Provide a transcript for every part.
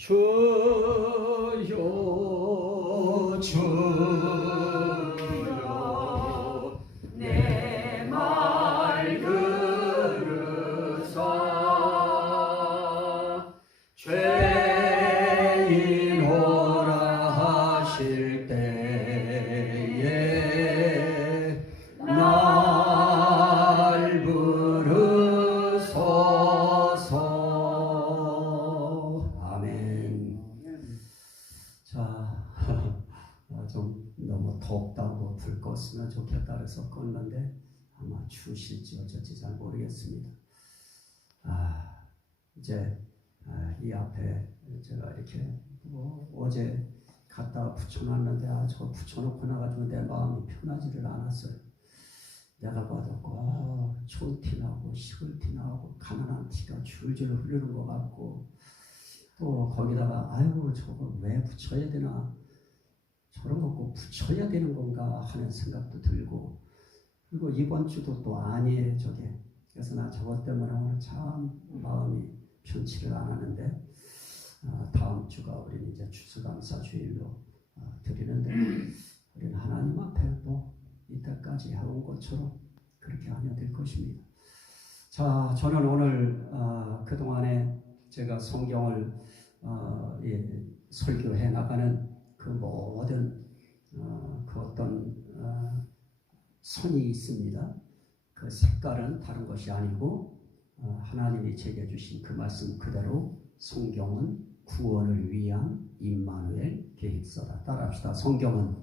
주여 주여 내 말 들으사 죄인 오라 하실 때에 날 부르소서. 아멘. 자, 좀 너무 덥다고 불 껐으면 좋겠다 그래서 껐는데 아마 추우실지 어쩔지 잘 모르겠습니다. 이제 이 앞에 제가 이렇게 어제 갖다가 붙여놨는데 저거 붙여놓고 나가지고 내 마음이 편하지를 않았어요. 내가 봐도 추운 티 나고 식을 티 나고 가난한 티가 줄줄 흐르는 것 같고 또 거기다가 아이고 저거 왜 붙여야 되나, 저런 거 꼭 붙여야 되는 건가 하는 생각도 들고, 그리고 이번 주도 또 아니에요 저게. 그래서 나 저것 때문에 오늘 참 마음이 편치를 않았는데 다음 주가 우리는 이제 추수감사 주일로 드리는데 우리는 하나님 앞에 또 이때까지 해온 것처럼 그렇게 하면 될 것입니다. 자, 저는 오늘 그동안에 제가 성경을 설교해 나가는 그 모든 그 어떤 선이 있습니다. 그 색깔은 다른 것이 아니고 하나님이 제게 주신 그 말씀 그대로 성경은 구원을 위한 임마누엘 계획서다. 따라합시다. 성경은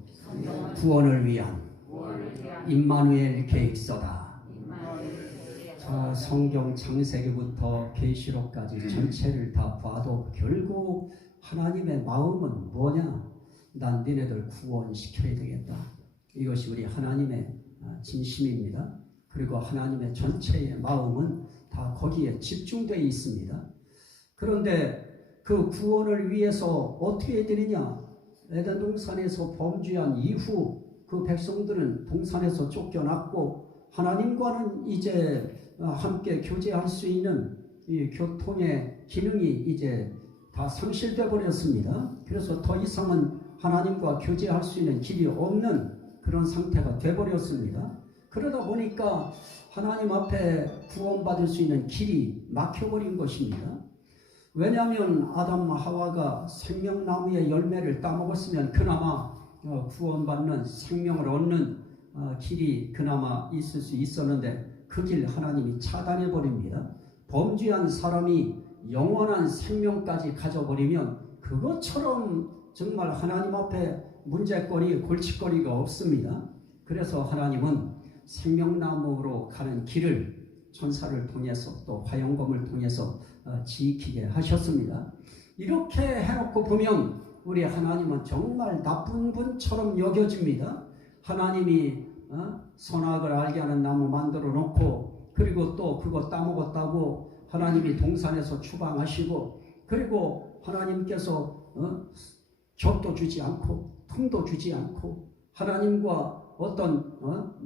구원을 위한 임마누엘 계획서다. 자, 성경 창세기부터 계시록까지 전체를 다 봐도 결국 하나님의 마음은 뭐냐? 난 니네들 구원시켜야 되겠다. 이것이 우리 하나님의 진심입니다. 그리고 하나님의 전체의 마음은 다 거기에 집중되어 있습니다. 그런데 그 구원을 위해서 어떻게 해드리냐? 에덴 동산에서 범죄한 이후 그 백성들은 동산에서 쫓겨났고 하나님과는 이제 함께 교제할 수 있는 이 교통의 기능이 이제 다 상실되어 버렸습니다. 그래서 더 이상은 하나님과 교제할 수 있는 길이 없는 그런 상태가 되어버렸습니다. 그러다 보니까 하나님 앞에 구원받을 수 있는 길이 막혀버린 것입니다. 왜냐하면 아담과 하와가 생명나무의 열매를 따먹었으면 그나마 구원받는 생명을 얻는 길이 그나마 있을 수 있었는데 그 길 하나님이 차단해버립니다. 범죄한 사람이 영원한 생명까지 가져버리면 그것처럼 정말 하나님 앞에 문제거리, 골칫거리가 없습니다. 그래서 하나님은 생명나무로 가는 길을 천사를 통해서 또 화영검을 통해서 지키게 하셨습니다. 이렇게 해놓고 보면 우리 하나님은 정말 나쁜 분처럼 여겨집니다. 하나님이 선악을 알게 하는 나무 만들어 놓고 그리고 또 그거 따먹었다고 하나님이 동산에서 추방하시고 그리고 하나님께서 젖도 주지 않고 틈도 주지 않고 하나님과 어떤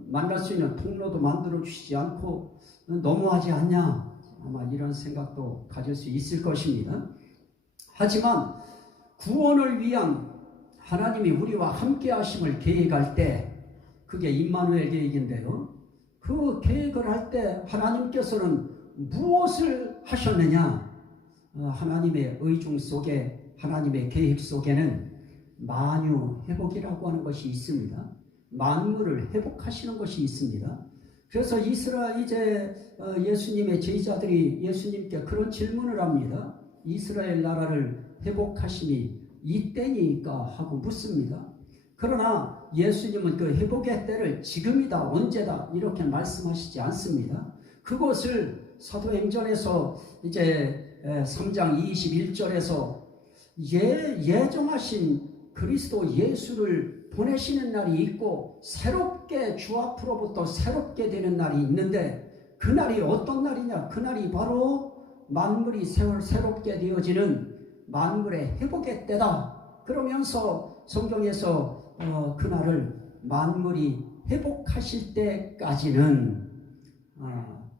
만날 수 있는 통로도 만들어 주시지 않고 너무하지 않냐, 아마 이런 생각도 가질 수 있을 것입니다. 하지만 구원을 위한 하나님이 우리와 함께 하심을 계획할 때 그게 임마누엘 계획인데요. 그 계획을 할 때 하나님께서는 무엇을 하셨느냐? 하나님의 의중 속에 하나님의 계획 속에는 만유 회복이라고 하는 것이 있습니다. 만물을 회복하시는 것이 있습니다. 그래서 이제 예수님의 제자들이 예수님께 그런 질문을 합니다. 이스라엘 나라를 회복하심이 이때니까 하고 묻습니다. 그러나 예수님은 그 회복의 때를 지금이다, 언제다 이렇게 말씀하시지 않습니다. 그것을 사도행전에서 이제 3장 21절에서 예정하신 그리스도 예수를 보내시는 날이 있고 새롭게 주 앞으로부터 새롭게 되는 날이 있는데 그 날이 어떤 날이냐? 그 날이 바로 만물이 새롭게 되어지는 만물의 회복의 때다. 그러면서 성경에서 그 날을 만물이 회복하실 때까지는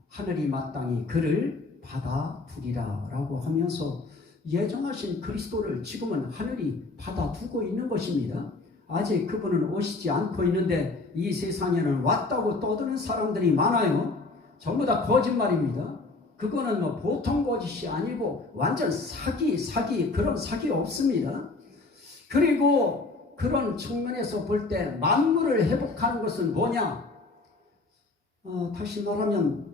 하늘이 마땅히 그를 받아두리라 라고 하면서 예정하신 그리스도를 지금은 하늘이 받아두고 있는 것입니다. 아직 그분은 오시지 않고 있는데 이 세상에는 왔다고 떠드는 사람들이 많아요. 전부 다 거짓말입니다. 그거는 뭐 보통 거짓이 아니고 완전 사기 그런 사기 없습니다. 그리고 그런 측면에서 볼 때 만물을 회복하는 것은 뭐냐? 다시 말하면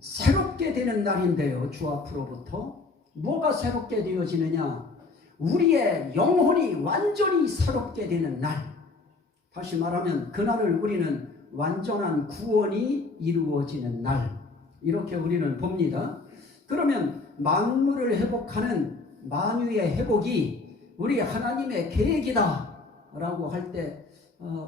새롭게 되는 날인데요. 주 앞으로부터 뭐가 새롭게 되어지느냐? 우리의 영혼이 완전히 새롭게 되는 날. 다시 말하면 그날을 우리는 완전한 구원이 이루어지는 날, 이렇게 우리는 봅니다. 그러면 만물을 회복하는 만유의 회복이 우리 하나님의 계획이다 라고 할 때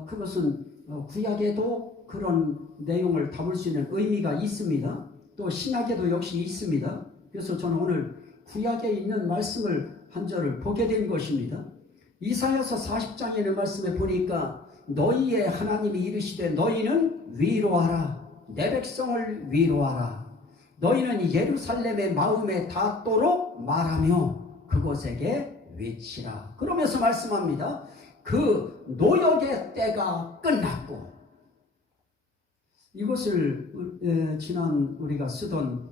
그것은 구약에도 그런 내용을 담을 수 있는 의미가 있습니다. 또 신약에도 역시 있습니다. 그래서 저는 오늘 구약에 있는 말씀을 한 절을 보게 된 것입니다. 이사야서 40장에 있는 말씀에 보니까 너희의 하나님이 이르시되 너희는 위로하라. 내 백성을 위로하라. 너희는 예루살렘의 마음에 닿도록 말하며 그곳에게 외치라. 그러면서 말씀합니다. 그 노역의 때가 끝났고, 이것을 지난 우리가 쓰던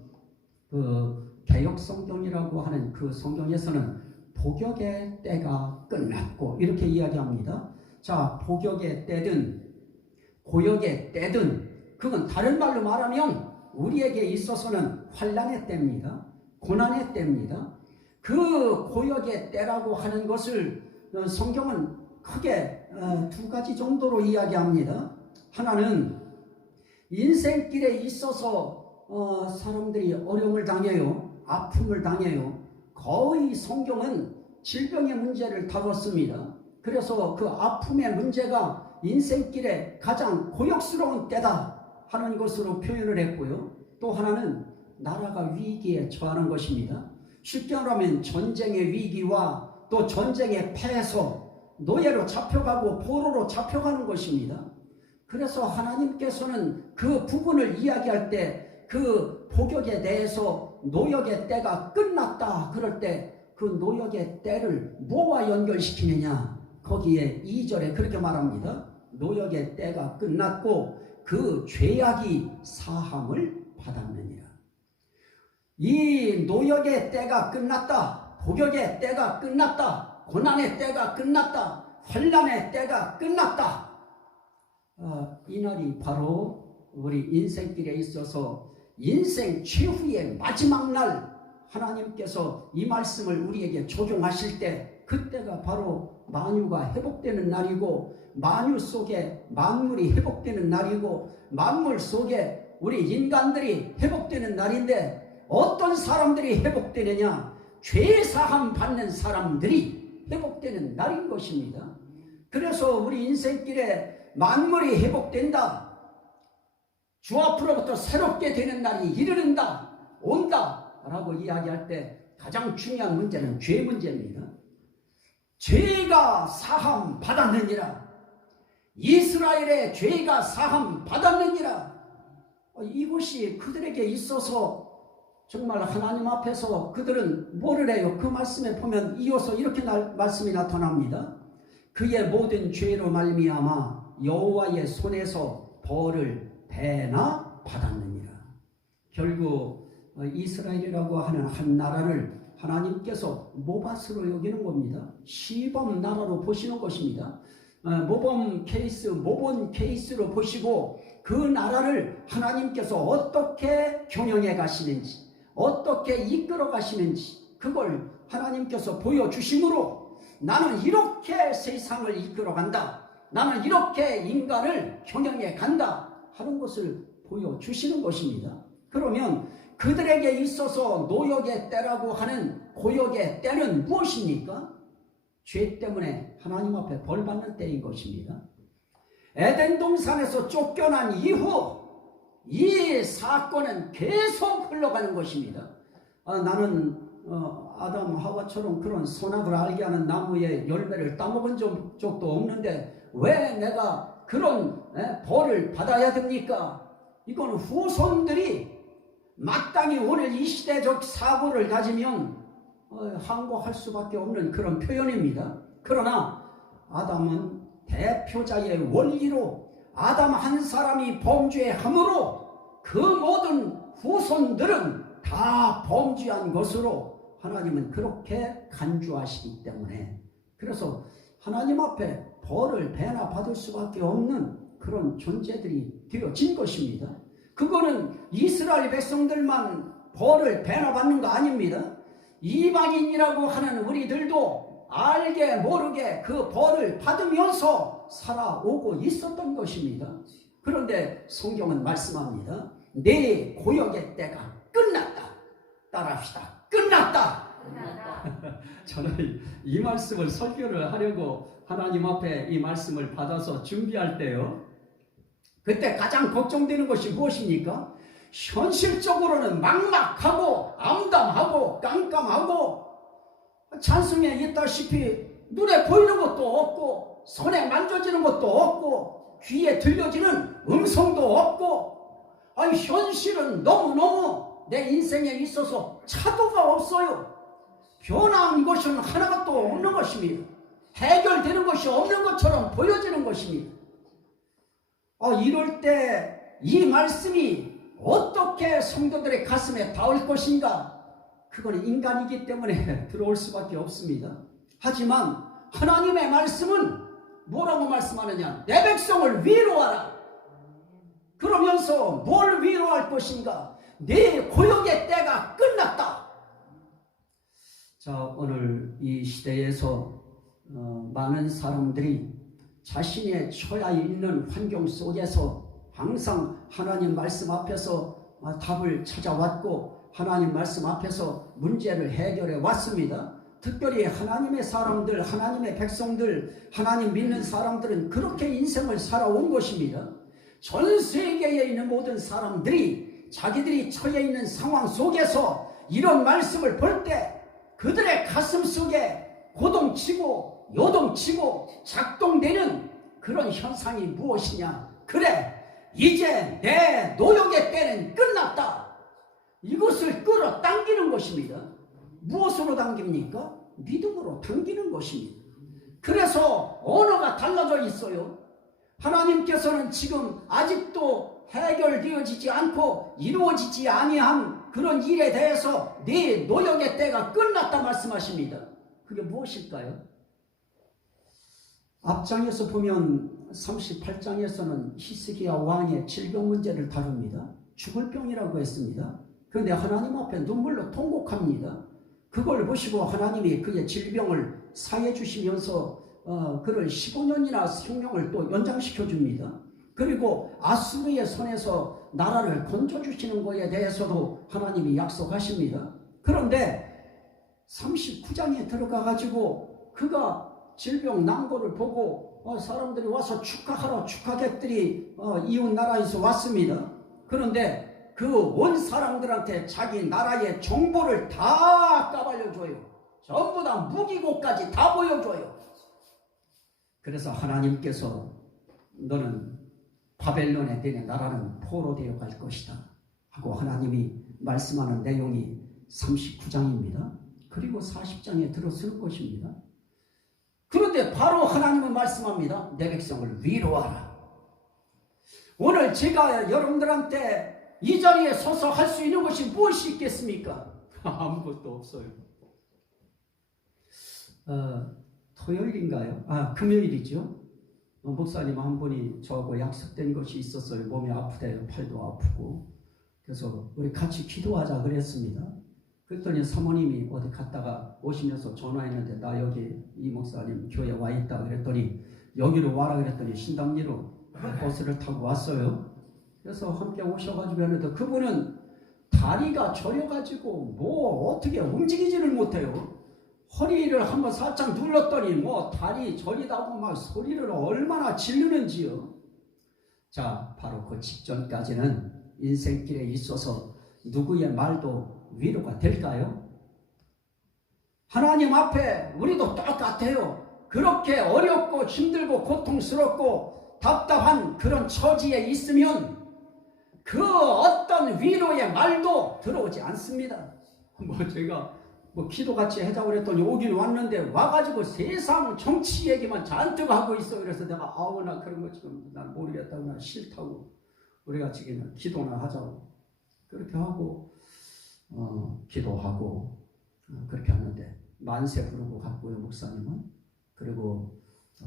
그 개역성경이라고 하는 그 성경에서는 복역의 때가 끝났고 이렇게 이야기합니다. 자, 복역의 때든 고역의 때든 그건 다른 말로 말하면 우리에게 있어서는 환난의 때입니다. 고난의 때입니다. 그 고역의 때라고 하는 것을 성경은 크게 두 가지 정도로 이야기합니다. 하나는 인생길에 있어서 사람들이 어려움을 당해요. 아픔을 당해요. 거의 성경은 질병의 문제를 다뤘습니다. 그래서 그 아픔의 문제가 인생길에 가장 고역스러운 때다 하는 것으로 표현을 했고요. 또 하나는 나라가 위기에 처하는 것입니다. 쉽게 말하면 전쟁의 위기와 또 전쟁의 패에서 노예로 잡혀가고 포로로 잡혀가는 것입니다. 그래서 하나님께서는 그 부분을 이야기할 때 그 복역에 대해서 노역의 때가 끝났다 그럴 때 그 노역의 때를 뭐와 연결시키느냐? 거기에 2절에 그렇게 말합니다. 노역의 때가 끝났고 그 죄악이 사함을 받았느니라. 이 노역의 때가 끝났다. 복역의 때가 끝났다. 고난의 때가 끝났다. 환난의 때가 끝났다. 이 날이 바로 우리 인생길에 있어서 인생 최후의 마지막 날 하나님께서 이 말씀을 우리에게 적용하실 때 그때가 바로 만유가 회복되는 날이고 만유 속에 만물이 회복되는 날이고 만물 속에 우리 인간들이 회복되는 날인데 어떤 사람들이 회복되느냐? 죄사함 받는 사람들이 회복되는 날인 것입니다. 그래서 우리 인생길에 만물이 회복된다. 주 앞으로부터 새롭게 되는 날이 이르는다. 온다. 라고 이야기할 때 가장 중요한 문제는 죄 문제입니다. 죄가 사함 받았느니라. 이스라엘의 죄가 사함 받았느니라. 이것이 그들에게 있어서 정말 하나님 앞에서 그들은 뭐를 해요? 그 말씀에 보면 이어서 이렇게 말씀이 나타납니다. 그의 모든 죄로 말미암아 여호와의 손에서 벌을 배나 받았느니라. 결국 이스라엘이라고 하는 한 나라를 하나님께서 모밭으로 여기는 겁니다. 시범 나라로 보시는 것입니다. 모범 케이스로 보시고 그 나라를 하나님께서 어떻게 경영해 가시는지, 어떻게 이끌어 가시는지 그걸 하나님께서 보여주심으로 나는 이렇게 세상을 이끌어 간다. 나는 이렇게 인간을 경영해 간다 하는 것을 보여주시는 것입니다. 그러면 그들에게 있어서 노역의 때라고 하는 고역의 때는 무엇입니까? 죄 때문에 하나님 앞에 벌받는 때인 것입니다. 에덴 동산에서 쫓겨난 이후 이 사건은 계속 흘러가는 것입니다. 나는 아담 하와처럼 그런 선악을 알게 하는 나무의 열매를 따먹은 적도 없는데 왜 내가 그런 벌을 받아야 됩니까? 이건 후손들이 마땅히 오늘 이 시대적 사고를 가지면 항거할 수밖에 없는 그런 표현입니다. 그러나 아담은 대표자의 원리로 아담 한 사람이 범죄함으로 그 모든 후손들은 다 범죄한 것으로 하나님은 그렇게 간주하시기 때문에, 그래서 하나님 앞에 벌을 배나 받을 수밖에 없는 그런 존재들이 되어진 것입니다. 그거는 이스라엘 백성들만 벌을 배나 받는 거 아닙니다. 이방인이라고 하는 우리들도 알게 모르게 그 벌을 받으면서 살아오고 있었던 것입니다. 그런데 성경은 말씀합니다. 내 고역의 때가 끝났다. 따라합시다. 끝났다. 저는 이 말씀을 설교를 하려고 하나님 앞에 이 말씀을 받아서 준비할 때요, 그때 가장 걱정되는 것이 무엇입니까? 현실적으로는 막막하고 암담하고 깜깜하고 찬송에 있다시피 눈에 보이는 것도 없고 손에 만져지는 것도 없고 귀에 들려지는 음성도 없고, 현실은 너무너무 내 인생에 있어서 차도가 없어요. 변한 것은 하나도 없는 것입니다. 해결되는 것이 없는 것처럼 보여지는 것입니다. 이럴 때 이 말씀이 어떻게 성도들의 가슴에 닿을 것인가? 그건 인간이기 때문에 들어올 수밖에 없습니다. 하지만 하나님의 말씀은 뭐라고 말씀하느냐? 내 백성을 위로하라. 그러면서 뭘 위로할 것인가? 내 고역의 때가 끝났다. 자, 오늘 이 시대에서 많은 사람들이 자신의 처해 있는 환경 속에서 항상 하나님 말씀 앞에서 답을 찾아왔고 하나님 말씀 앞에서 문제를 해결해 왔습니다. 특별히 하나님의 사람들, 하나님의 백성들, 하나님 믿는 사람들은 그렇게 인생을 살아온 것입니다. 전 세계에 있는 모든 사람들이 자기들이 처해 있는 상황 속에서 이런 말씀을 볼 때 그들의 가슴 속에 고동치고 요동치고 작동되는 그런 현상이 무엇이냐? 그래, 이제 내 노역의 때는 끝났다. 이것을 끌어당기는 것입니다. 무엇으로 당깁니까? 믿음으로 당기는 것입니다. 그래서 언어가 달라져 있어요. 하나님께서는 지금 아직도 해결되어지지 않고 이루어지지 아니한 그런 일에 대해서 네 노역의 때가 끝났다 말씀하십니다. 그게 무엇일까요? 앞장에서 보면 38장에서는 히스기야 왕의 질병 문제를 다룹니다. 죽을 병이라고 했습니다. 그런데 하나님 앞에 눈물로 통곡합니다. 그걸 보시고 하나님이 그의 질병을 사해 주시면서 그를 15년이나 생명을 또 연장시켜 줍니다. 그리고 아수르의 손에서 나라를 건져주시는 것에 대해서도 하나님이 약속하십니다. 그런데 39장에 들어가 가지고 그가 질병 난고를 보고 사람들이 와서 축하하러 축하객들이 이웃 나라에서 왔습니다. 그런데 그 온 사람들한테 자기 나라의 정보를 다 까발려줘요. 전부 다 무기고까지 다 보여줘요. 그래서 하나님께서 너는 바벨론에 내 나라는 포로되어 갈 것이다 하고 하나님이 말씀하는 내용이 39장입니다. 그리고 40장에 들어서는 것입니다. 그런데 바로 하나님은 말씀합니다. 내 백성을 위로하라. 오늘 제가 여러분들한테 이 자리에 서서 할 수 있는 것이 무엇이 있겠습니까? 아무것도 없어요. 토요일인가요? 금요일이죠. 목사님 한 분이 저하고 약속된 것이 있었어요. 몸이 아프대요. 팔도 아프고. 그래서 우리 같이 기도하자 그랬습니다. 그랬더니 사모님이 어디 갔다가 오시면서 전화했는데 나 여기 이 목사님 교회에 와 있다 그랬더니 여기로 와라 그랬더니 신당리로 버스를 타고 왔어요. 그래서 함께 오셔가지고 했는데 그분은 다리가 저려가지고 뭐 어떻게 움직이지를 못해요. 허리를 한번 살짝 눌렀더니 뭐 다리 저리다고 막 소리를 얼마나 지르는지요. 자, 바로 그 직전까지는 인생길에 있어서 누구의 말도 위로가 될까요? 하나님 앞에 우리도 똑같아요. 그렇게 어렵고 힘들고 고통스럽고 답답한 그런 처지에 있으면 그 어떤 위로의 말도 들어오지 않습니다. 뭐 제가 뭐 기도같이 하자고 그랬더니 오긴 왔는데 와가지고 세상 정치 얘기만 잔뜩 하고 있어. 그래서 내가 아우 나 그런 거 지금 난 모르겠다고 난 싫다고 우리가 지금 기도나 하자고 그렇게 하고 기도하고 그렇게 하는데 만세 부르고 갔고요. 목사님은. 그리고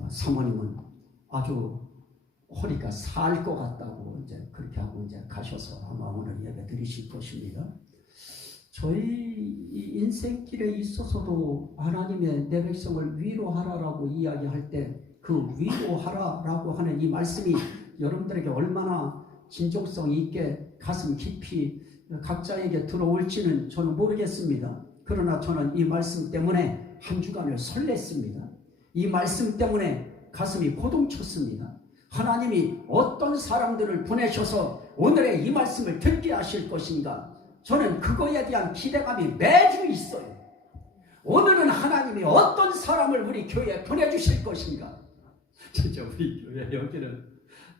사모님은 아주 허리가 살 것 같다고 이제 그렇게 하고 이제 가셔서 아마 오늘 예배 드리실 것입니다. 저희 인생길에 있어서도 하나님의 내 백성을 위로하라라고 이야기할 때 그 위로하라라고 하는 이 말씀이 여러분들에게 얼마나 진정성 있게 가슴 깊이 각자에게 들어올지는 저는 모르겠습니다. 그러나 저는 이 말씀 때문에 한 주간을 설렜습니다. 이 말씀 때문에 가슴이 고동쳤습니다. 하나님이 어떤 사람들을 보내셔서 오늘의 이 말씀을 듣게 하실 것인가, 저는 그거에 대한 기대감이 매주 있어요. 오늘은 하나님이 어떤 사람을 우리 교회에 보내주실 것인가. 진짜 우리 교회 여기는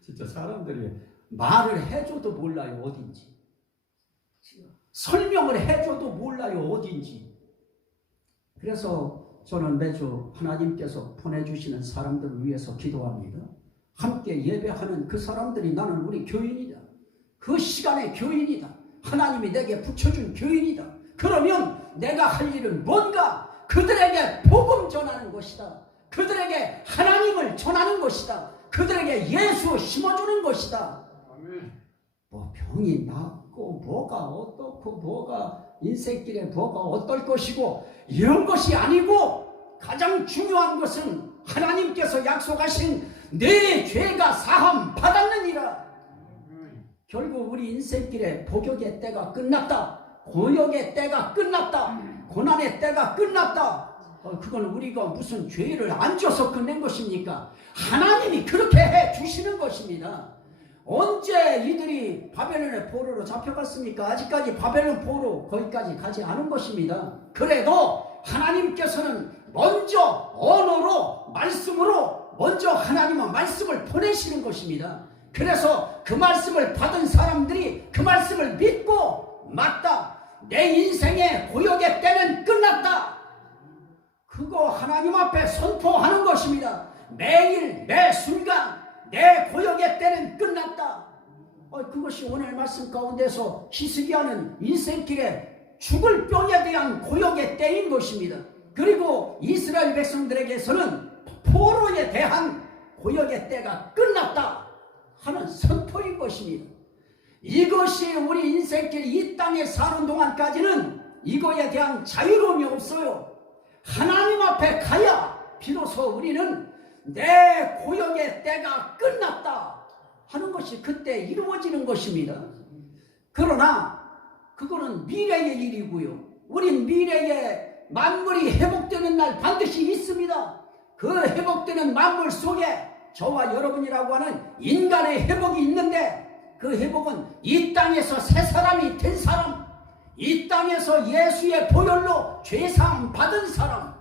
진짜 사람들이 말을 해줘도 몰라요 어딘지, 설명을 해줘도 몰라요 어딘지. 그래서 저는 매주 하나님께서 보내주시는 사람들을 위해서 기도합니다. 함께 예배하는 그 사람들이 나는 우리 교인이다, 그 시간의 교인이다, 하나님이 내게 붙여준 교인이다. 그러면 내가 할 일은 뭔가? 그들에게 복음 전하는 것이다. 그들에게 하나님을 전하는 것이다. 그들에게 예수 심어주는 것이다. 아멘. 뭐 병이 낫고 뭐가 어떻고 뭐가 인생길에 뭐가 어떨 것이고 이런 것이 아니고 가장 중요한 것은 하나님께서 약속하신 내 죄가 사함 받았느니라. 결국 우리 인생길에 복역의 때가 끝났다, 고역의 때가 끝났다, 고난의 때가 끝났다. 그건 우리가 무슨 죄를 안 져서 끝낸 것입니까? 하나님이 그렇게 해 주시는 것입니다. 언제 이들이 바벨론의 포로로 잡혀갔습니까? 아직까지 바벨론 포로 거기까지 가지 않은 것입니다. 그래도 하나님께서는 먼저 언어로 말씀으로 먼저 하나님은 말씀을 보내시는 것입니다. 그래서 그 말씀을 받은 사람들이 그 말씀을 믿고, 맞다, 내 인생의 고역의 때는 끝났다, 그거 하나님 앞에 선포하는 것입니다. 매일 매 순간 내 고역의 때는 끝났다. 그것이 오늘 말씀 가운데서 희스기야는 인생길에 죽을 병에 대한 고역의 때인 것입니다. 그리고 이스라엘 백성들에게서는 포로에 대한 고역의 때가 끝났다 하는 선포인 것입니다. 이것이 우리 인생길 이 땅에 사는 동안까지는 이거에 대한 자유로움이 없어요. 하나님 앞에 가야 비로소 우리는 내 고역의 때가 끝났다 하는 것이 그때 이루어지는 것입니다. 그러나 그거는 미래의 일이고요. 우린 미래에 만물이 회복되는 날 반드시 있습니다. 그 회복되는 만물 속에 저와 여러분이라고 하는 인간의 회복이 있는데, 그 회복은 이 땅에서 새 사람이 된 사람, 이 땅에서 예수의 보혈로 죄사함 받은 사람,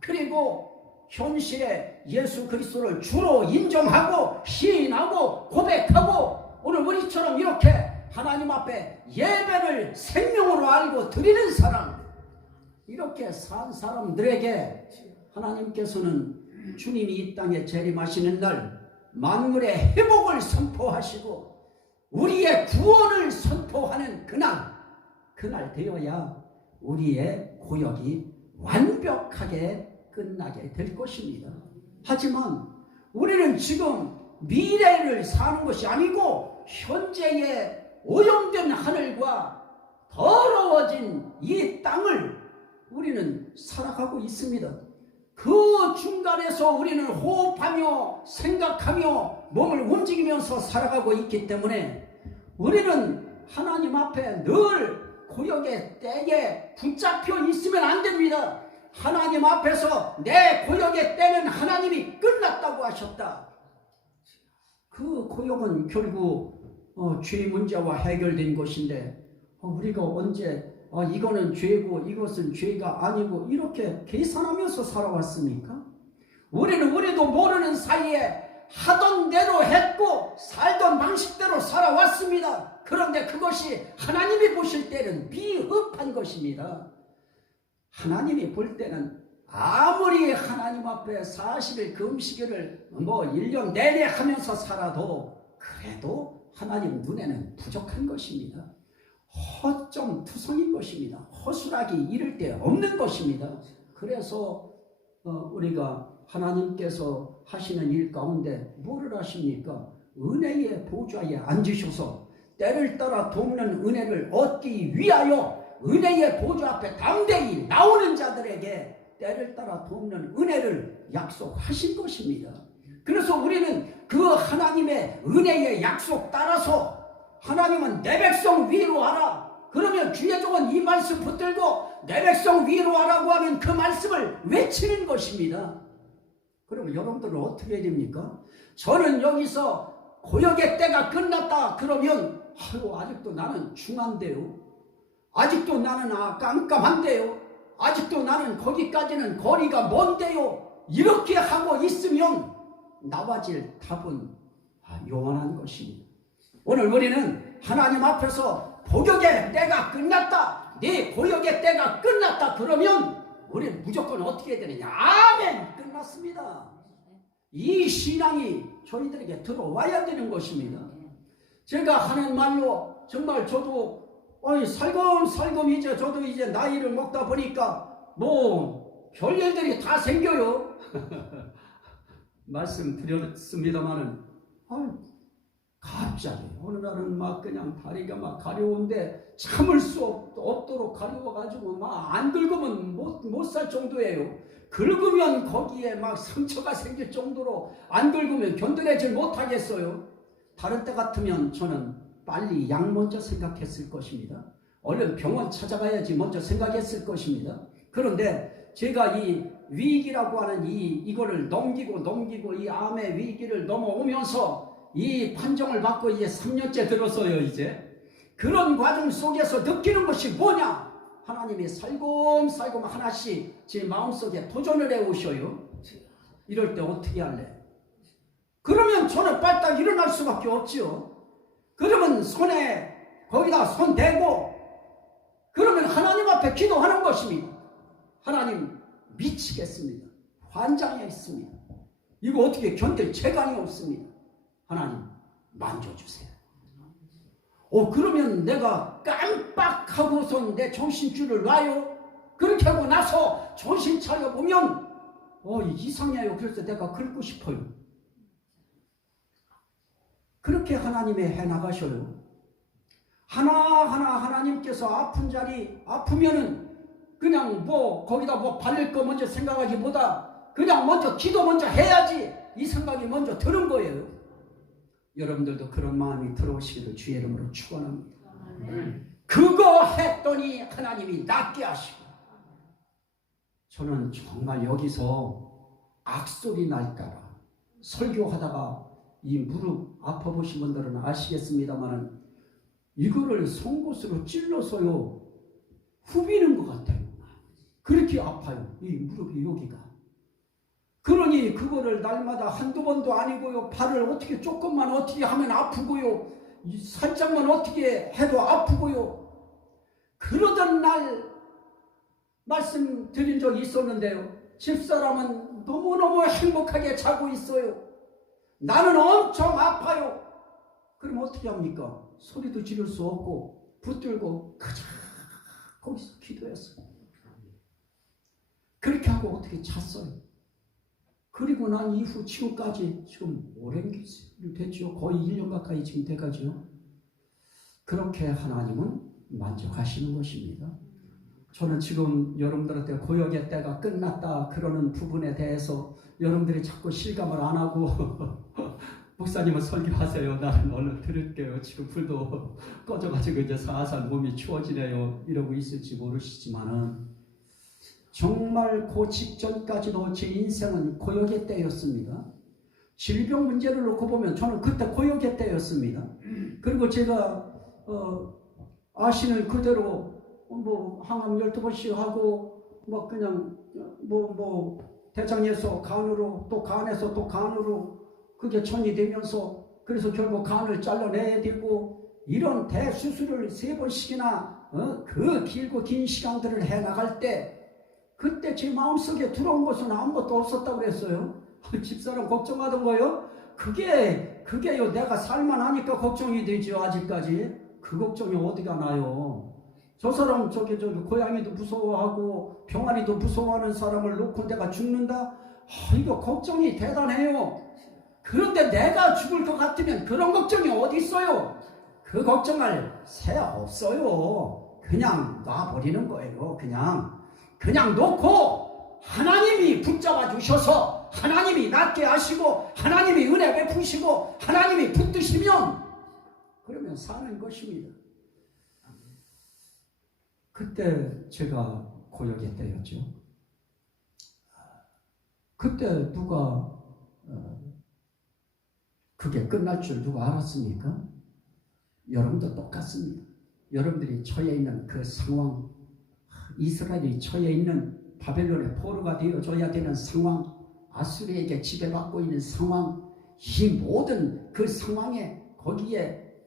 그리고 현실에 예수 그리스도를 주로 인정하고 시인하고 고백하고 오늘 우리처럼 이렇게 하나님 앞에 예배를 생명으로 알고 드리는 사람, 이렇게 산 사람들에게 하나님께서는 주님이 이 땅에 재림하시는 날 만물의 회복을 선포하시고 우리의 구원을 선포하는 그날 되어야 우리의 고역이 완벽하게 끝나게 될 것입니다. 하지만 우리는 지금 미래를 사는 것이 아니고 현재의 오염된 하늘과 더러워진 이 땅을 우리는 살아가고 있습니다. 그 중간에서 우리는 호흡하며 생각하며 몸을 움직이면서 살아가고 있기 때문에 우리는 하나님 앞에 늘 고역의 때에 붙잡혀 있으면 안 됩니다. 하나님 앞에서 내 고역의 때는 하나님이 끝났다고 하셨다. 그 고역은 결국 죄 문제와 해결된 것인데 우리가 언제 이거는 죄고 이것은 죄가 아니고 이렇게 계산하면서 살아왔습니까? 우리도 모르는 사이에 하던 대로 했고 살던 방식대로 살아왔습니다. 그런데 그것이 하나님이 보실 때는 비흡한 것입니다. 하나님이 볼 때는 아무리 하나님 앞에 40일 금식일을 1년 내내 하면서 살아도 그래도 하나님 눈에는 부족한 것입니다. 허점투성인 것입니다. 허술하기 이를 데 없는 것입니다. 그래서 우리가 하나님께서 하시는 일 가운데 뭐를 하십니까? 은혜의 보좌에 앉으셔서 때를 따라 돕는 은혜를 얻기 위하여 은혜의 보좌 앞에 담대히 나오는 자들에게 때를 따라 돕는 은혜를 약속하신 것입니다. 그래서 우리는 그 하나님의 은혜의 약속 따라서 하나님은 내 백성 위로하라. 그러면 주의 종은 이 말씀 붙들고 내 백성 위로하라고 하면 그 말씀을 외치는 것입니다. 그러면 여러분들은 어떻게 해야 됩니까? 저는 여기서 고역의 때가 끝났다 그러면 아직도 나는 중한데요. 아직도 나는 깜깜한데요. 아직도 나는 거기까지는 거리가 먼데요. 이렇게 하고 있으면 나와질 답은 요원한 것입니다. 오늘 우리는 하나님 앞에서 고역의 때가 끝났다. 네 고역의 때가 끝났다 그러면 우리는 무조건 어떻게 해야 되느냐? 아멘! 끝났습니다. 이 신앙이 저희들에게 들어와야 되는 것입니다. 제가 하는 말로 정말 저도 살금살금 이제 저도 이제 나이를 먹다 보니까 별일들이 다 생겨요. 말씀드렸습니다마는 갑자기 어느 날은 그냥 다리가 가려운데 참을 수 없도록 가려워가지고 안 긁으면 못 살 정도예요. 긁으면 거기에 상처가 생길 정도로 안 긁으면 견뎌내질 못하겠어요. 다른 때 같으면 저는 빨리 약 먼저 생각했을 것입니다. 얼른 병원 찾아가야지 먼저 생각했을 것입니다. 그런데 제가 이 위기라고 하는 이거를 넘기고 이 암의 위기를 넘어오면서 이 판정을 받고 이제 3년째 들어서요. 이제 그런 과정 속에서 느끼는 것이 뭐냐? 하나님이 살금살금 하나씩 제 마음속에 도전을 해오셔요. 이럴 때 어떻게 할래? 그러면 저는 빨딱 일어날 수밖에 없지요. 그러면 손에 거기다 손 대고 그러면 하나님 앞에 기도하는 것입니다. 하나님 미치겠습니다. 환장해 있습니다. 이거 어떻게 견딜 재간이 없습니다. 하나님 만져주세요. 그러면 내가 깜빡하고선 내 정신줄을 놔요. 그렇게 하고 나서 정신 차려보면 이상해요. 그래서 내가 긁고 싶어요. 그렇게 하나님이 해나가셔요. 하나하나 하나님께서 아픈 자리 아프면은 그냥 거기다 바를 거 먼저 생각하기보다 그냥 먼저 기도 먼저 해야지 이 생각이 먼저 드는 거예요. 여러분들도 그런 마음이 들어오시기를 주의 이름으로 축원합니다. 그거 했더니 하나님이 낫게 하시고 저는 정말 여기서 악소리 날까라 설교하다가 이 무릎 아파보신 분들은 아시겠습니다만 이거를 송곳으로 찔러서요 후비는 것 같아요. 그렇게 아파요. 이 무릎이 여기가. 그러니 그거를 날마다 한두 번도 아니고요. 발을 조금만 어떻게 하면 아프고요. 살짝만 어떻게 해도 아프고요. 그러던 날 말씀드린 적이 있었는데요. 집사람은 너무너무 행복하게 자고 있어요. 나는 엄청 아파요. 그럼 어떻게 합니까? 소리도 지를 수 없고 붙들고 가자 거기서 기도했어요. 그렇게 하고 어떻게 잤어요. 그리고 난 이후 지금까지 지금 오랜 기간이 됐죠. 거의 1년 가까이 지금 돼가지요. 그렇게 하나님은 만족하시는 것입니다. 저는 지금 여러분들한테 고역의 때가 끝났다 그러는 부분에 대해서 여러분들이 자꾸 실감을 안 하고 목사님은 설교하세요. 나는 얼른 들을게요. 지금 불도 꺼져가지고 이제 살살 몸이 추워지네요. 이러고 있을지 모르시지만은 정말 그 직전까지도 제 인생은 고역의 때였습니다. 질병 문제를 놓고 보면 저는 그때 고역의 때였습니다. 그리고 제가 아시는 그대로 항암 12번씩 하고 그냥 대장에서 간으로 또 간에서 또 간으로 그게 전이 되면서 그래서 결국 간을 잘라내야 되고 이런 대수술을 3번씩이나 그 길고 긴 시간들을 해나갈 때 그때 제 마음속에 들어온 것은 아무것도 없었다고 그랬어요. 집사람 걱정하던 거요? 그게요, 내가 살만하니까 걱정이 되죠. 아직까지 그 걱정이 어디가 나요. 저 사람 저기 고양이도 무서워하고 병아리도 무서워하는 사람을 놓고 내가 죽는다? 이거 걱정이 대단해요. 그런데 내가 죽을 것 같으면 그런 걱정이 어디 있어요? 그 걱정할 새 없어요. 그냥 놔버리는 거예요. 그냥 놓고 하나님이 붙잡아 주셔서 하나님이 낫게 하시고 하나님이 은혜 베푸시고 하나님이 붙드시면 그러면 사는 것입니다. 그때 제가 고역의 때였죠. 그때 누가 그게 끝날 줄 누가 알았습니까? 여러분도 똑같습니다. 여러분들이 처해 있는 그 상황, 이스라엘이 처해 있는 바벨론의 포로가 되어줘야 되는 상황, 아수르에게 지배받고 있는 상황, 이 모든 그 상황에 거기에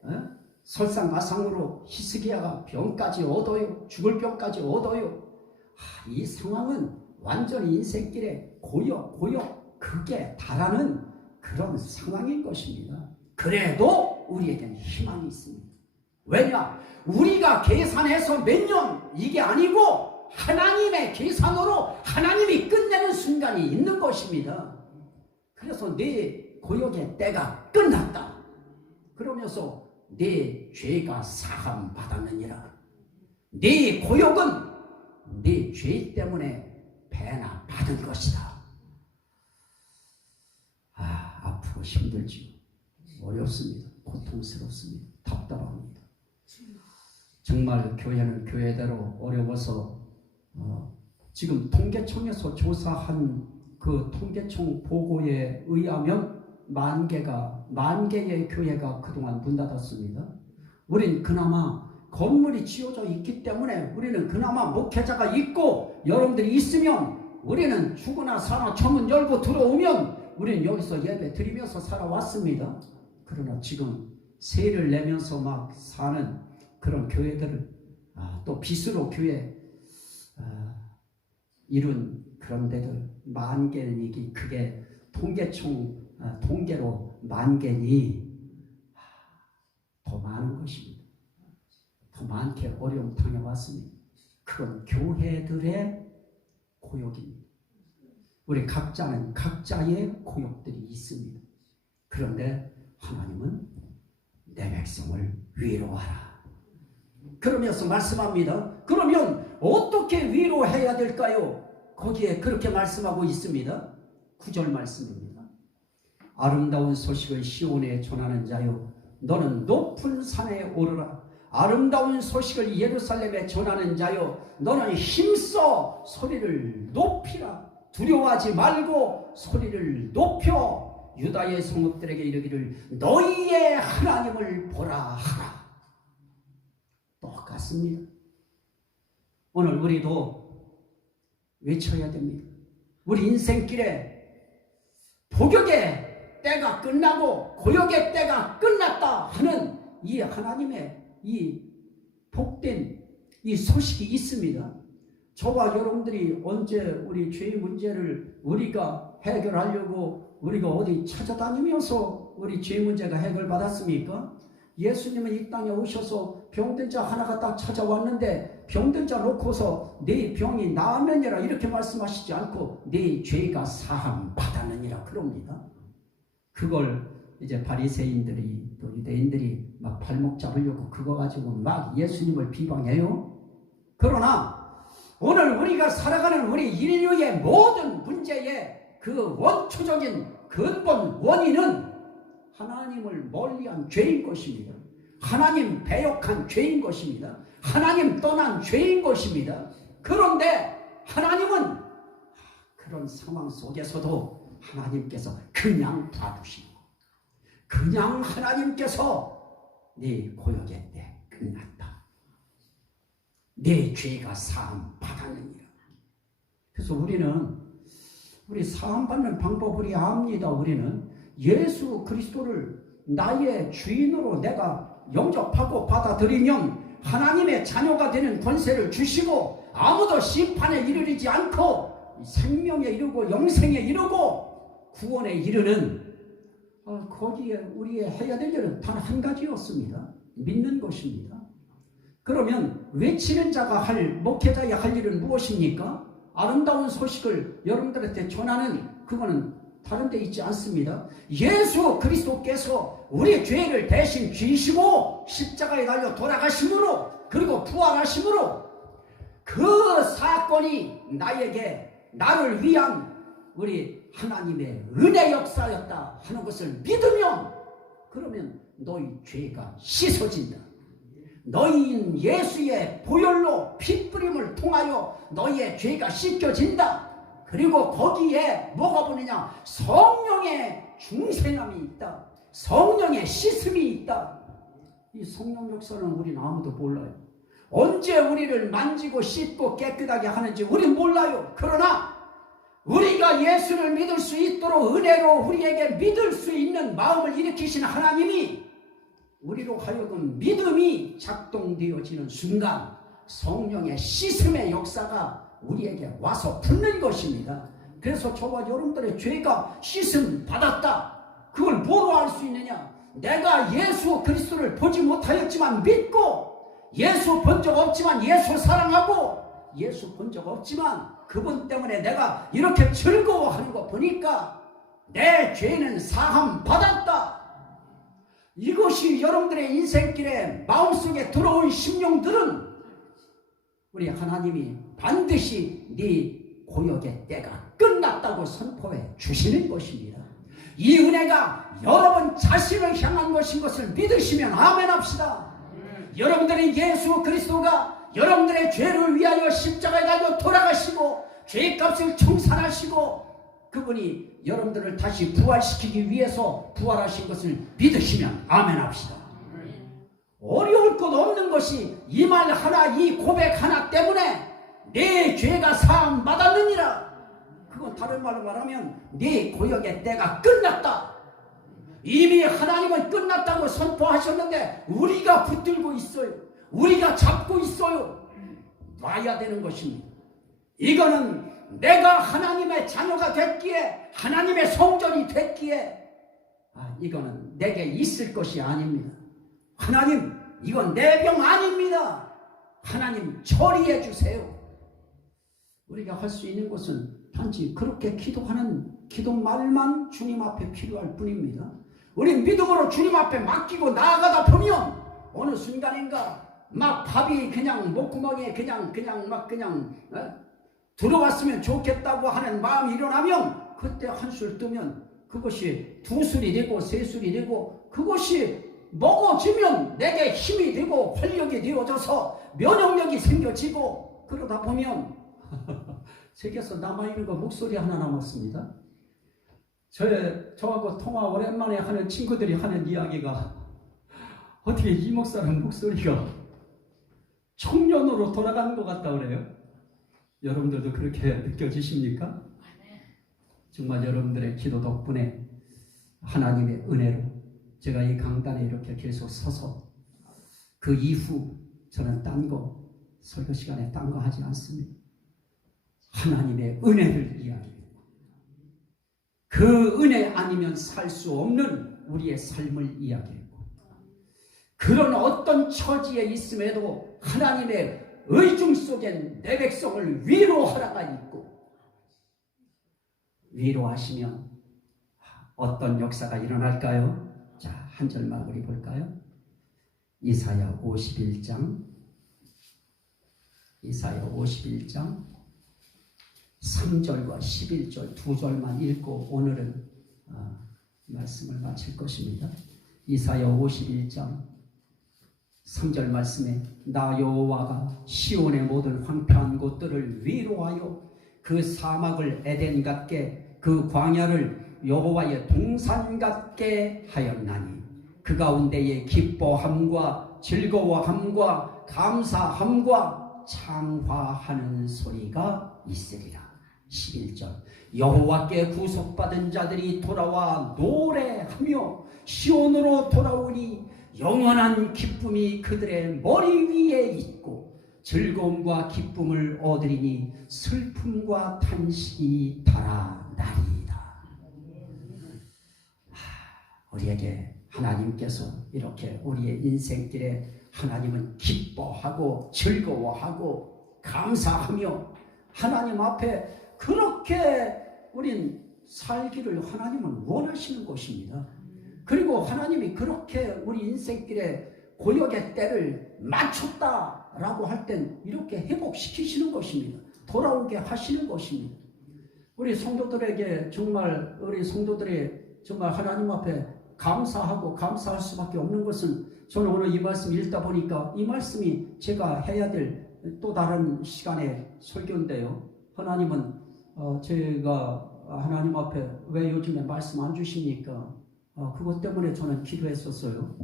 설상가상으로 히스기야가 병까지 얻어요. 죽을 병까지 얻어요. 이 상황은 완전히 인생길에 고역 극에 달하는 그런 상황인 것입니다. 그래도 우리에게는 희망이 있습니다. 왜냐? 우리가 계산해서 몇 년 이게 아니고 하나님의 계산으로 하나님이 끝내는 순간이 있는 것입니다. 그래서 내 고역의 때가 끝났다. 그러면서 내 죄가 사함 받았느니라. 네 고역은 네 죄 때문에 배나 받은 것이다. 아프고 힘들지, 어렵습니다. 고통스럽습니다. 답답합니다. 정말 교회는 교회대로 어려워서 지금 통계청에서 조사한 그 통계청 보고에 의하면 만 개의 교회가 그동안 문 닫았습니다. 우린 그나마 건물이 지어져 있기 때문에 우리는 그나마 목회자가 있고 여러분들이 있으면 우리는 죽으나 사나 저문 열고 들어오면 우리는 여기서 예배 드리면서 살아왔습니다. 그러나 지금 세를 내면서 막 사는 그런 교회들을 또 빚으로 교회 이룬 그런 데들 만 개는 그게 통계청 통계로 만 개니 더 많은 것입니다. 더 많게 어려움 당해왔습니다. 그건 교회들의 고역입니다. 우리 각자는 각자의 고역들이 있습니다. 그런데 하나님은 내 백성을 위로하라. 그러면서 말씀합니다. 그러면 어떻게 위로해야 될까요? 거기에 그렇게 말씀하고 있습니다. 9절 말씀입니다. 아름다운 소식을 시온에 전하는 자요, 너는 높은 산에 오르라. 아름다운 소식을 예루살렘에 전하는 자요, 너는 힘써 소리를 높이라. 두려워하지 말고 소리를 높여 유다의 성읍들에게 이르기를 너희의 하나님을 보라 하라. 똑같습니다. 오늘 우리도 외쳐야 됩니다. 우리 인생길에 복역의 때가 끝나고 고역의 때가 끝났다 하는 이 하나님의 이 복된 이 소식이 있습니다. 저와 여러분들이 언제 우리 죄의 문제를 우리가 해결하려고 우리가 어디 찾아다니면서 우리 죄 문제가 해결받았습니까? 예수님은 이 땅에 오셔서 병든 자 하나가 딱 찾아왔는데 병든 자 놓고서 네 병이 나았느니라 이렇게 말씀하시지 않고 네 죄가 사함 받았느니라 그럽니다. 그걸 이제 바리새인들이 또 유대인들이 막 발목 잡으려고 그거 가지고 막 예수님을 비방해요. 그러나 오늘 우리가 살아가는 우리 인류의 모든 문제의 그 원초적인 근본 원인은 하나님을 멀리한 죄인 것입니다. 하나님 배역한 죄인 것입니다. 하나님 떠난 죄인 것입니다. 그런데 하나님은 그런 상황 속에서도 하나님께서 그냥 봐주시고 그냥 하나님께서 네 고역의 때 끝났다. 네 죄가 사함 받았느니라. 그래서 우리 사함 받는 방법을 압니다. 우리는 예수 그리스도를 나의 주인으로 내가 영접하고 받아들이면 하나님의 자녀가 되는 권세를 주시고 아무도 심판에 이르지 않고 생명에 이르고 영생에 이르고 구원에 이르는 거기에 우리의 해야 될 일은 단 한 가지였습니다. 믿는 것입니다. 그러면 외치는 자가 목회자의 할 일은 무엇입니까? 아름다운 소식을 여러분들한테 전하는 그거는 다른 데 있지 않습니다. 예수 그리스도께서 우리의 죄를 대신 지시고 십자가에 달려 돌아가심으로 그리고 부활하심으로 그 사건이 나를 위한 우리 하나님의 은혜 역사였다 하는 것을 믿으면 그러면 너희 죄가 씻어진다. 너희인 예수의 보혈로 핏뿌림을 통하여 너희의 죄가 씻겨진다. 그리고 거기에 뭐가 보느냐? 성령의 중생함이 있다. 성령의 씻음이 있다. 이 성령 역사는 우리는 아무도 몰라요. 언제 우리를 만지고 씻고 깨끗하게 하는지 우리는 몰라요. 그러나 우리가 예수를 믿을 수 있도록 은혜로 우리에게 믿을 수 있는 마음을 일으키신 하나님이 우리로 하여금 믿음이 작동되어지는 순간 성령의 씻음의 역사가 우리에게 와서 붙는 것입니다. 그래서 저와 여러분들의 죄가 씻음 받았다. 그걸 뭐로 알 수 있느냐? 내가 예수 그리스도를 보지 못하였지만 믿고 예수 본 적 없지만 예수 사랑하고 예수 본 적 없지만 그분 때문에 내가 이렇게 즐거워하는 거 보니까 내 죄는 사함 받았다. 이것이 여러분들의 인생길에 마음속에 들어온 심령들은 우리 하나님이 반드시 네 고역의 때가 끝났다고 선포해 주시는 것입니다. 이 은혜가 여러분 자신을 향한 것인 것을 믿으시면 아멘 합시다. 여러분들이 예수 그리스도가 여러분들의 죄를 위하여 십자가에 달려 돌아가시고 죄값을 청산하시고 그분이 여러분들을 다시 부활시키기 위해서 부활하신 것을 믿으시면 아멘 합시다. 어려울 것 없는 것이 이 말 하나 이 고백 하나 때문에 내 죄가 사함 받았느니라. 그건 다른 말로 말하면 네 고역의 때가 끝났다. 이미 하나님은 끝났다고 선포하셨는데 우리가 붙들고 있어요. 우리가 잡고 있어요. 놔야 되는 것입니다. 이거는 내가 하나님의 자녀가 됐기에 하나님의 성전이 됐기에 이거는 내게 있을 것이 아닙니다. 하나님 이건 내 병 아닙니다. 하나님 처리해 주세요. 우리가 할 수 있는 것은 단지 그렇게 기도하는 기도말만 주님 앞에 필요할 뿐입니다. 우린 믿음으로 주님 앞에 맡기고 나아가다 보면 어느 순간인가 막 밥이 그냥 목구멍에 그냥 들어왔으면 좋겠다고 하는 마음이 일어나면 그때 한술 뜨면 그것이 두 술이 되고 세 술이 되고 그것이 먹어지면 내게 힘이 되고 활력이 되어져서 면역력이 생겨지고 그러다 보면 책에서 남아있는 거 목소리 하나 남았습니다. 저하고 통화 오랜만에 하는 친구들이 하는 이야기가 어떻게 이 목사는 목소리가 청년으로 돌아가는 것 같다 그래요. 여러분들도 그렇게 느껴지십니까? 정말 여러분들의 기도 덕분에 하나님의 은혜로 제가 이 강단에 이렇게 계속 서서 그 이후 저는 설교 시간에 딴 거 하지 않습니다. 하나님의 은혜를 이야기해요. 그 은혜 아니면 살 수 없는 우리의 삶을 이야기해요. 그런 어떤 처지에 있음에도 하나님의 의중 속엔 내 백성을 위로하라가 있고 위로하시면 어떤 역사가 일어날까요? 자, 한 절만 우리 볼까요? 이사야 51장 3절과 11절 두 절만 읽고 오늘은 말씀을 마칠 것입니다. 이사야 51장 3절 말씀에 나 여호와가 시온의 모든 황폐한 곳들을 위로하여 그 사막을 에덴 같게 그 광야를 여호와의 동산 같게 하였나니 그 가운데에 기뻐함과 즐거워함과 감사함과 창화하는 소리가 있으리라. 11절 여호와께 구속받은 자들이 돌아와 노래하며 시온으로 돌아오니 영원한 기쁨이 그들의 머리 위에 있고 즐거움과 기쁨을 얻으리니 슬픔과 탄식이 달아나리이다. 우리에게 하나님께서 이렇게 우리의 인생길에 하나님은 기뻐하고 즐거워하고 감사하며 하나님 앞에 그렇게 우린 살기를 하나님은 원하시는 것입니다. 그리고 하나님이 그렇게 우리 인생길에 고역의 때를 맞췄다라고 할 땐 이렇게 회복시키시는 것입니다. 돌아오게 하시는 것입니다. 우리 성도들에게 정말 우리 성도들이 정말 하나님 앞에 감사하고 감사할 수밖에 없는 것은 저는 오늘 이 말씀 읽다 보니까 이 말씀이 제가 해야 될 또 다른 시간의 설교인데요. 하나님은 제가 하나님 앞에 왜 요즘에 말씀 안 주십니까? 그것 때문에 저는 기도했었어요.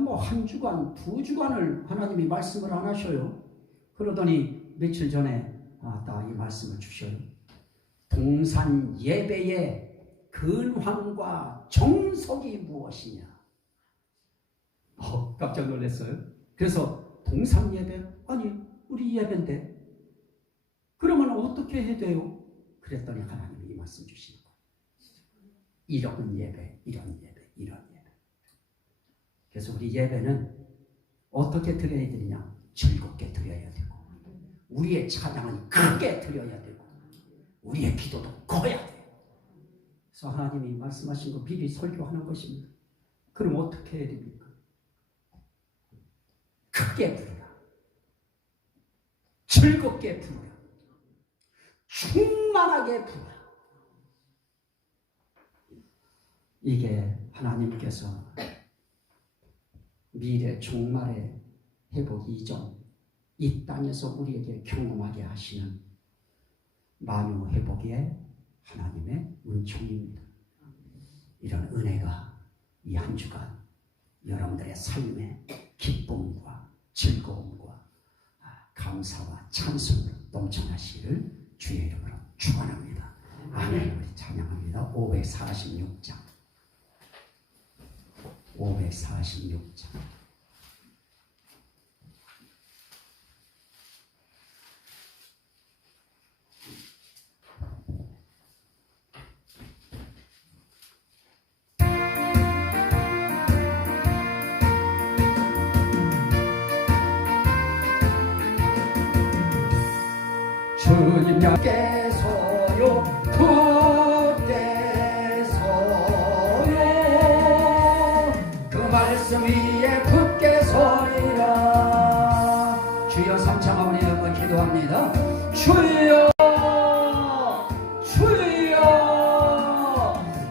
뭐 한 주간, 두 주간을 하나님이 말씀을 안 하셔요. 그러더니 며칠 전에 딱 이 말씀을 주셔요. 동산 예배의 근황과 정석이 무엇이냐? 깜짝 놀랐어요. 그래서 동산 예배? 아니 우리 예배인데 그러면 어떻게 해야 돼요? 그랬더니 하나님이 이 말씀 주시는 거예요. 이런 예배, 이런 예배, 이런 예배. 그래서 우리 예배는 어떻게 드려야 되느냐? 즐겁게 드려야 되고 우리의 찬양은 크게 드려야 되고 우리의 기도도 커야 돼요. 그래서 하나님이 말씀하신 거 미리 설교하는 것입니다. 그럼 어떻게 해야 됩니까? 크게 부르라. 즐겁게 부르라. 충만하게 부르라. 이게 하나님께서 미래 종말의 회복 이전 이 땅에서 우리에게 경험하게 하시는 만유 회복의 하나님의 은총입니다. 이런 은혜가 이 한 주간 여러분들의 삶에 기쁨과 즐거움과 감사와 찬송으로 넘쳐나시기를 주의 이름으로 축원합니다. 아멘. 우리 찬양합니다. 546장 546장 주님께서요 그께서요 그 말씀 위에 굳게 서리라. 주여 삼창하오니 한번 기도합니다. 주여 주여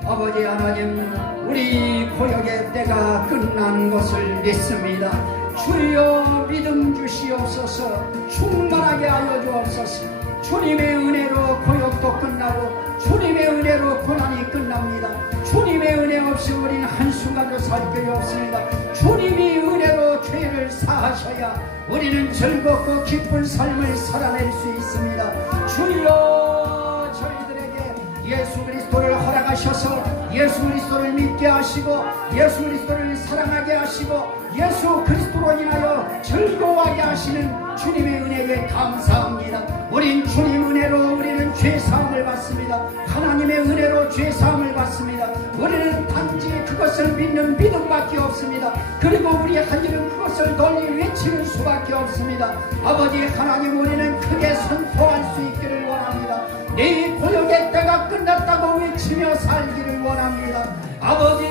아버지 하나님 우리 고역의 때가 끝난 것을 믿습니다. 주여 믿음 주시옵소서. 충만하게 하여 주옵소서. 주님의 은혜로 고역도 끝나고 주님의 은혜로 고난이 끝납니다. 주님의 은혜 없이 우리는 한순간도 살 길이 없습니다. 주님이 은혜로 죄를 사하셔야 우리는 즐겁고 기쁜 삶을 살아낼 수 있습니다. 주여 저희들에게 예수 그리스도를 허락하셔서 예수 그리스도를 믿게 하시고 예수 그리스도를 사랑하게 하시고 예수 그리스도로 인하여 즐거워하게 하시는 주님의 은혜에 감사합니다. 우린 주님 은혜로 우리는 죄사함을 받습니다. 하나님의 은혜로 죄사함을 받습니다. 우리는 단지 그것을 믿는 믿음밖에 없습니다. 그리고 우리 한 일은 그것을 널리 외치는 수밖에 없습니다. 아버지 하나님 우리는 크게 선포할 수 있기를 원합니다. 내 고역의 때가 끝났다고 외치며 살기를 원합니다. 아버지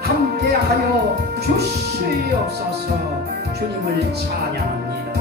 함께하여 주시옵소서. 주님을 찬양합니다.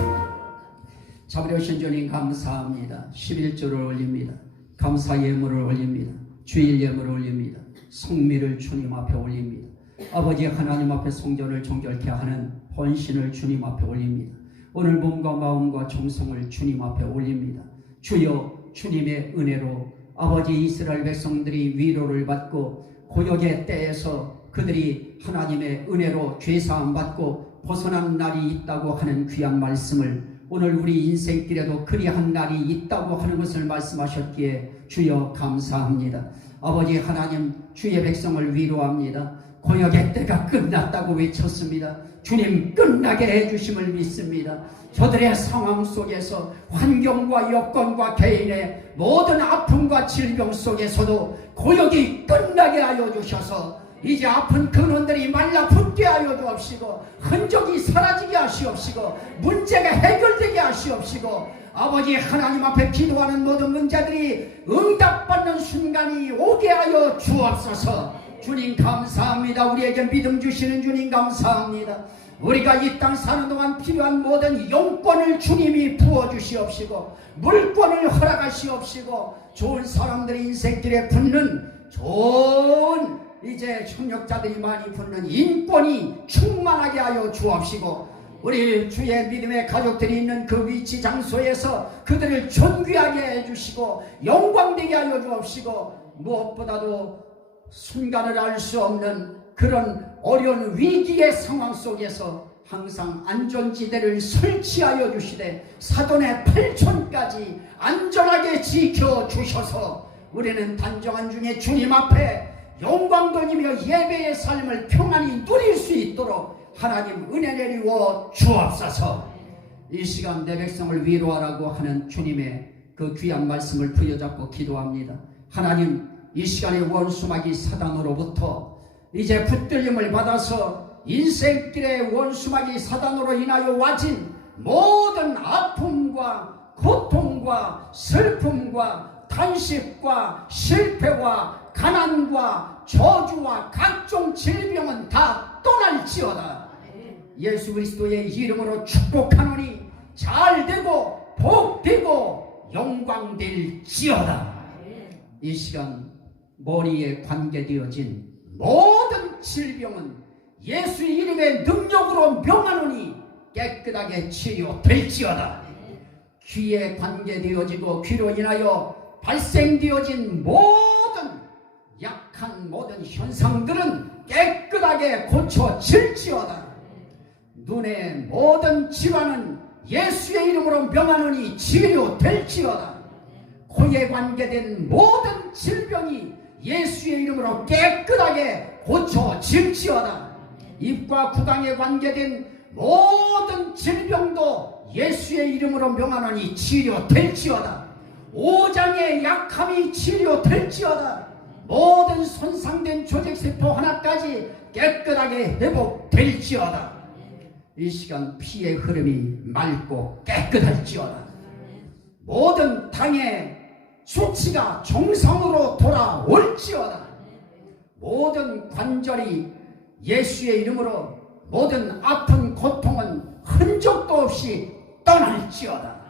자비로우신 주님 감사합니다. 11조를 올립니다. 감사 예물을 올립니다. 주일 예물을 올립니다. 성미를 주님 앞에 올립니다. 아버지 하나님 앞에 성전을 정결케 하는 헌신을 주님 앞에 올립니다. 오늘 몸과 마음과 정성을 주님 앞에 올립니다. 주여 주님의 은혜로 아버지 이스라엘 백성들이 위로를 받고 고역의 때에서 그들이 하나님의 은혜로 죄사함 받고 벗어난 날이 있다고 하는 귀한 말씀을 오늘 우리 인생길에도 그리한 날이 있다고 하는 것을 말씀하셨기에 주여 감사합니다. 아버지 하나님 주의 백성을 위로합니다. 고역의 때가 끝났다고 외쳤습니다. 주님 끝나게 해주심을 믿습니다. 저들의 상황 속에서 환경과 여건과 개인의 모든 아픔과 질병 속에서도 고역이 끝나게 하여 주셔서 이제 아픈 근원들이 말라붙게 하여 주옵시고 흔적이 사라지게 하시옵시고 문제가 해결되게 하시옵시고 아버지 하나님 앞에 기도하는 모든 문제들이 응답받는 순간이 오게 하여 주옵소서. 주님 감사합니다. 우리에게 믿음 주시는 주님 감사합니다. 우리가 이 땅 사는 동안 필요한 모든 용권을 주님이 부어주시옵시고 물권을 허락하시옵시고 좋은 사람들이 인생길에 붙는 좋은 이제 협력자들이 많이 붙는 인권이 충만하게 하여 주옵시고 우리 주의 믿음의 가족들이 있는 그 위치 장소에서 그들을 존귀하게 해주시고 영광되게 하여 주옵시고 무엇보다도 순간을 알 수 없는 그런 어려운 위기의 상황 속에서 항상 안전지대를 설치하여 주시되 사돈의 8촌까지 안전하게 지켜주셔서 우리는 단정한 중에 주님 앞에 영광 돌리며 예배의 삶을 평안히 누릴 수 있도록 하나님 은혜 내리워 주옵소서. 이 시간 내 백성을 위로하라고 하는 주님의 그 귀한 말씀을 부여잡고 기도합니다. 하나님 이 시간에 원수마귀 사단으로부터 이제 붙들림을 받아서 인생길의 원수마귀 사단으로 인하여 와진 모든 아픔과 고통과 슬픔과 탄식과 실패와 가난과 저주와 각종 질병은 다 떠날지어다. 예수 그리스도의 이름으로 축복하노니 잘되고 복되고 영광될지어다. 이 시간 머리에 관계되어진 모든 질병은 예수 이름의 능력으로 명하노니 깨끗하게 치료될지어다. 귀에 관계되어지고 귀로 인하여 발생되어진 모든 약한 모든 현상들은 깨끗하게 고쳐질지어다. 눈의 모든 질환은 예수의 이름으로 명하노니 치료될지어다. 코에 관계된 모든 질병이 예수의 이름으로 깨끗하게 고쳐질지어다. 입과 구강에 관계된 모든 질병도 예수의 이름으로 명하노니 치료될지어다. 오장의 약함이 치료될지어다. 모든 손상된 조직세포 하나까지 깨끗하게 회복될지어다. 이 시간 피의 흐름이 맑고 깨끗할지어다. 모든 당의 수치가 정상으로 돌아올지어다. 모든 관절이 예수의 이름으로 모든 아픈 고통은 흔적도 없이 떠날지어다.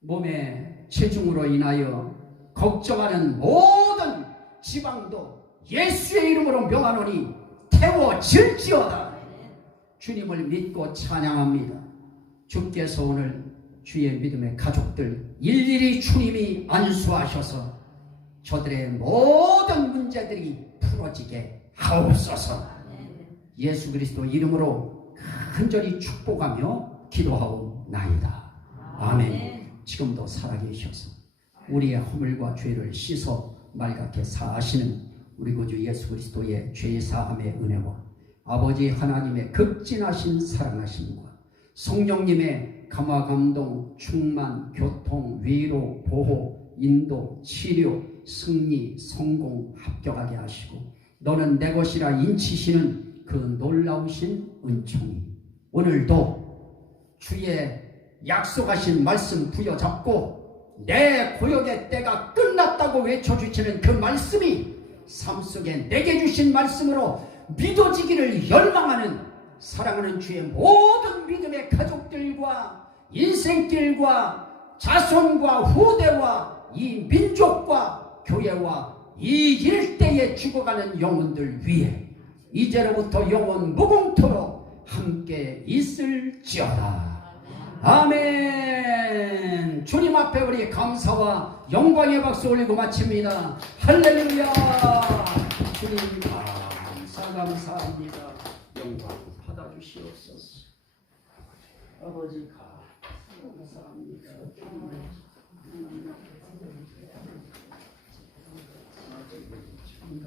몸의 체중으로 인하여 걱정하는 모든 지방도 예수의 이름으로 명하노니 태워질지어다. 주님을 믿고 찬양합니다. 주께서 오늘 주의 믿음의 가족들 일일이 주님이 안수하셔서 저들의 모든 문제들이 풀어지게 하옵소서. 예수 그리스도 이름으로 간절히 축복하며 기도하옵나이다. 아멘. 지금도 살아계셔서 우리의 허물과 죄를 씻어 맑게 사하시는 우리 구주 예수 그리스도의 죄사함의 은혜와 아버지 하나님의 극진하신 사랑하심과 성령님의 감화 감동 충만 교통 위로 보호 인도 치료 승리 성공 합격하게 하시고 너는 내 것이라 인치시는 그 놀라우신 은총이 오늘도 주의 약속하신 말씀 부여잡고 내 고역의 때가 끝났다고 외쳐주시는 그 말씀이 삶 속에 내게 주신 말씀으로 믿어지기를 열망하는 사랑하는 주의 모든 믿음의 가족들과 인생길과 자손과 후대와 이 민족과 교회와 이 일대에 죽어가는 영혼들 위해 이제로부터 영원 무궁토록 함께 있을지어다. 아멘. 주님 앞에 우리 감사와 영광의 박수 올리고 마칩니다. 할렐루야. 주님 감사합니다. 영광 받아주시옵소서. 아버지 감사합니다. 주님